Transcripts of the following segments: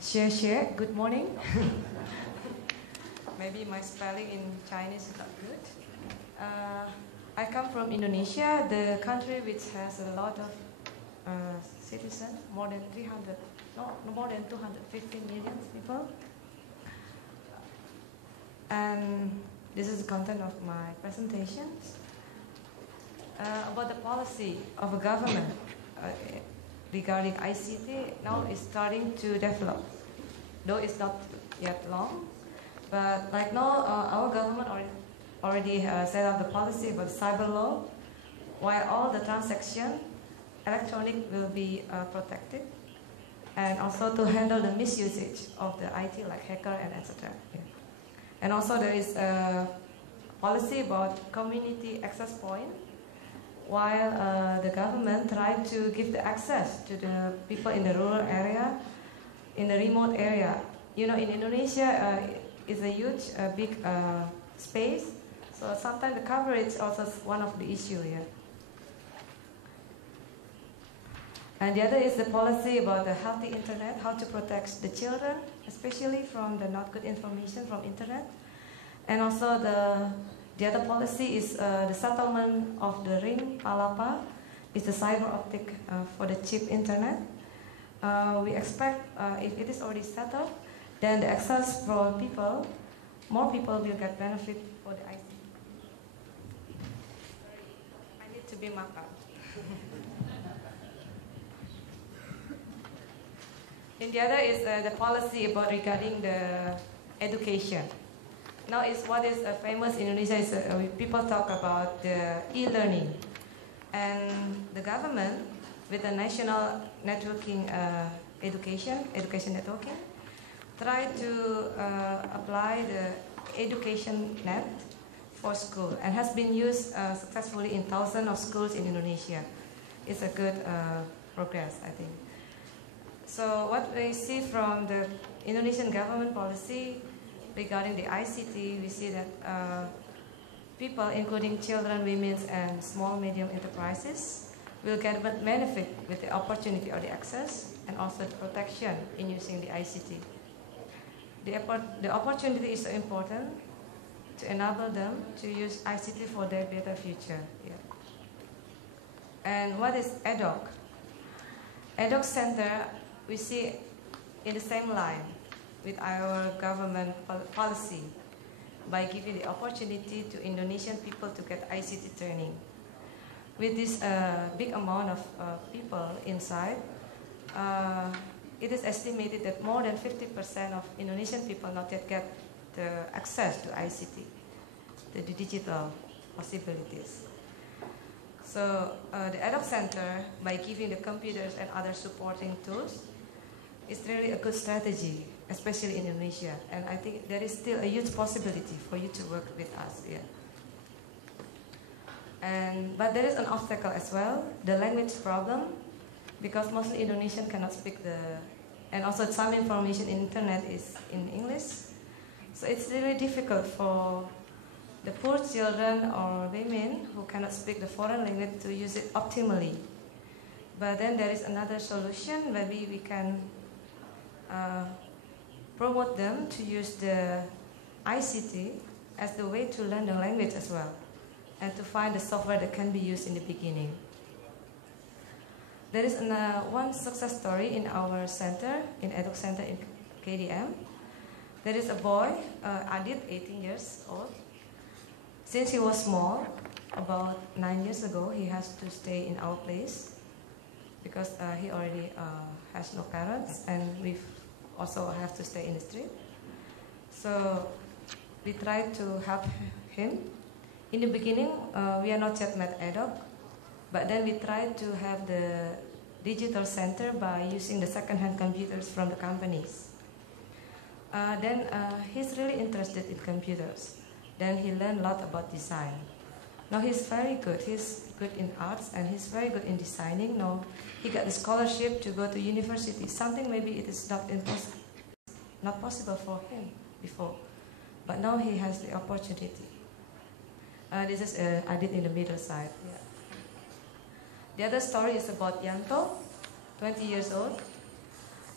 Share. Good morning. Maybe my spelling in Chinese is not good. I come from Indonesia, the country which has a lot of citizens, more than 250 million people. And this is the content of my presentation. About the policy of a government regarding ICT now is starting to develop, though it's not yet long. But like now, our government already set up the policy about cyber law, while all the transaction electronic will be protected, and also to handle the misusage of the IT like hacker and etc. Yeah. And also there is a policy about community access point, while the government tried to give the access to the people in the rural area, in the remote area. You know, in Indonesia, it's a huge, big space, so sometimes the coverage also is one of the issue here. And the other is the policy about the healthy internet, how to protect the children, especially from the not good information from internet. And also the other policy is the settlement of the ring palapa, is the cyber optic for the cheap internet. We expect if it is already settled, then the access for people, more people will get benefit for the ICT. I need to be marked out. And the other is the policy about regarding the education. Now is what is famous in Indonesia is people talk about the e-learning, and the government with the national networking education networking try to apply the education net for school and has been used successfully in thousands of schools in Indonesia. It's a good progress, I think. So what we see from the Indonesian government policy regarding the ICT, we see that people, including children, women, and small, medium enterprises, will get benefit with the opportunity or the access and also the protection in using the ICT. The opportunity is so important to enable them to use ICT for their better future. Yeah. And what is EDOC? EDOC Center, we see in the same line with our government policy by giving the opportunity to Indonesian people to get ICT training. With this big amount of people inside, it is estimated that more than 50% of Indonesian people not yet get the access to ICT, to the digital possibilities. So the EDOC Center, by giving the computers and other supporting tools, is really a good strategy, especially in Indonesia. And I think there is still a huge possibility for you to work with us here. But there is an obstacle as well, the language problem, because mostly Indonesian cannot speak and also some information in internet is in English. So it's really difficult for the poor children or women who cannot speak the foreign language to use it optimally. But then there is another solution, maybe we can promote them to use the ICT as the way to learn the language as well, and to find the software that can be used in the beginning. There is one success story in our center, in EDOC Center in KDM. There is a boy, Adit, 18 years old. Since he was small, about 9 years ago, he has to stay in our place because he already has no parents, and we also have to stay in the street. So we tried to help him. In the beginning, we are not yet met EDOC, but then we tried to have the digital center by using the second-hand computers from the companies. Then he's really interested in computers. Then he learned a lot about design. Now he's very good. He's good in arts and he's very good in designing. Now he got a scholarship to go to university. Something maybe it is not possible for him before, but now he has the opportunity. This is I did in the middle side. Yeah. The other story is about Yanto, 20 years old.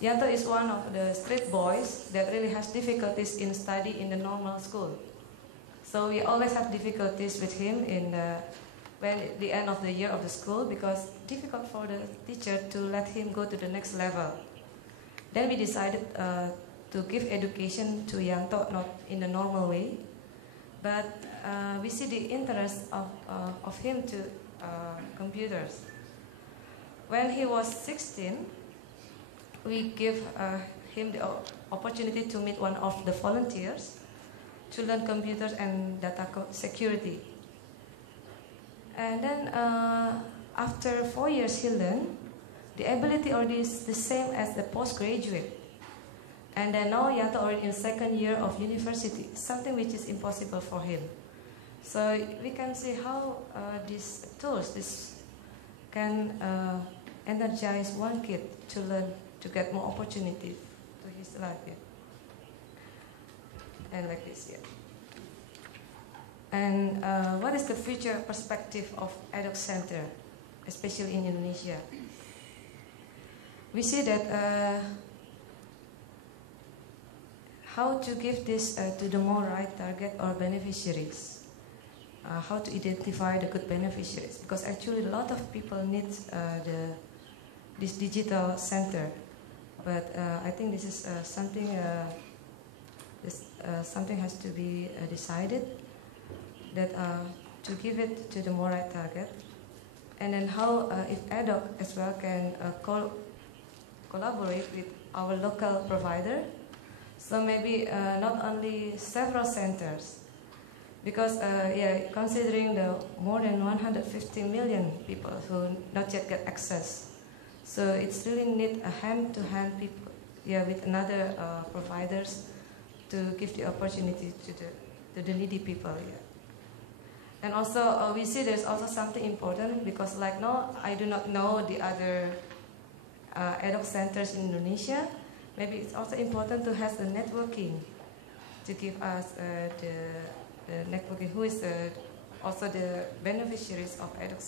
Yanto is one of the street boys that really has difficulties in study in the normal school. So we always have difficulties with him in the end of the year of the school, because difficult for the teacher to let him go to the next level. Then we decided to give education to Yanto, not in the normal way, but we see the interest of him to computers. When he was 16, we gave him the opportunity to meet one of the volunteers to learn computers and data security. And then after 4 years he learned, the ability already is the same as the postgraduate. And then now Yanto already in second year of university, something which is impossible for him. So we can see how these tools can energize one kid to learn, to get more opportunity to his life. Yeah. And like this, yeah. And what is the future perspective of EDOC Center, especially in Indonesia? We see that how to give this to the more right target or beneficiaries. How to identify the good beneficiaries, because actually a lot of people need this digital center, but I think this is something something has to be decided, that to give it to the more right target, and then how if EDOC as well can collaborate with our local provider, so maybe not only several centers. Because considering the more than 150 million people who not yet get access, so it's really need a hand-to-hand people, with another providers to give the opportunity to the needy people. Yeah. And also we see there's also something important, because like now I do not know the other EDOC centers in Indonesia. Maybe it's also important to have the networking to give us the networking, who is also the beneficiaries of EDOC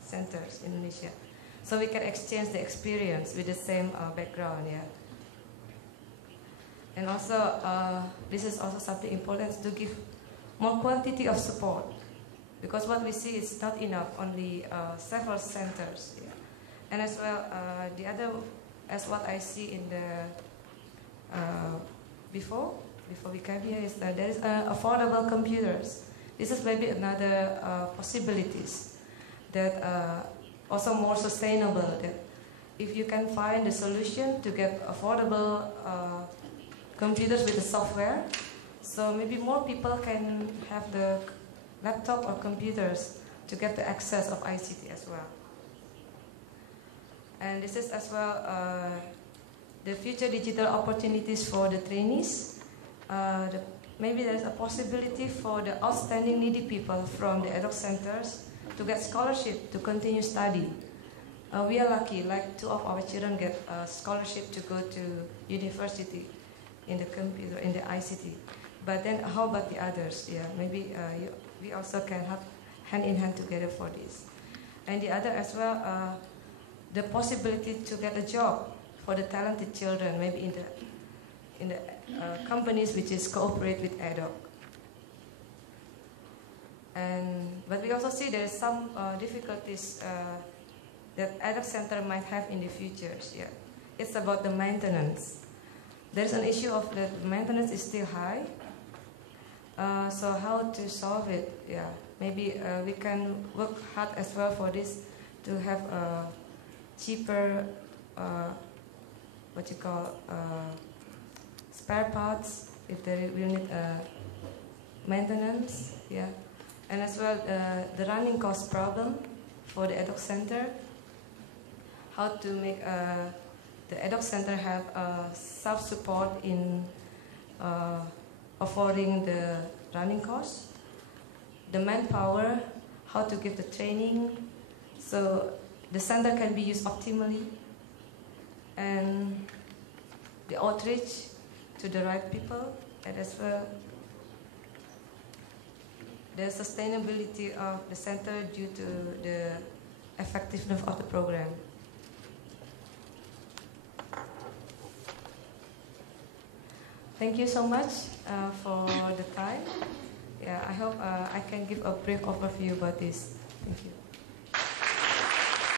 centers in Indonesia. So we can exchange the experience with the same background, yeah. And also, this is also something important, to give more quantity of support. Because what we see is not enough, only several centers, yeah. And as well, the other, as what I see in the, before we came here, is that there is affordable computers. This is maybe another possibilities that also more sustainable. That if you can find a solution to get affordable computers with the software, so maybe more people can have the laptop or computers to get the access of ICT as well. And this is as well the future digital opportunities for the trainees. Maybe there's a possibility for the outstanding needy people from the EDOC centers to get scholarship to continue study. We are lucky, like 2 of our children get a scholarship to go to university in the computer, in the ICT. But then how about the others? Yeah, maybe we also can have hand in hand together for this. And the other as well, the possibility to get a job for the talented children, maybe in the companies which is cooperate with EDOC. But we also see there is some difficulties that EDOC center might have in the future. Yeah. It's about the maintenance. There is an issue of the maintenance is still high. So how to solve it? Yeah, maybe we can work hard as well for this, to have a cheaper, spare parts if they will need maintenance. Yeah, and as well the running cost problem for the EDOC center. How to make the EDOC center have self-support in affording the running costs, the manpower, how to give the training, so the center can be used optimally, and the outreach to the right people, and as well the sustainability of the center due to the effectiveness of the program. Thank you so much for the time. Yeah, I hope I can give a brief overview about this. Thank you.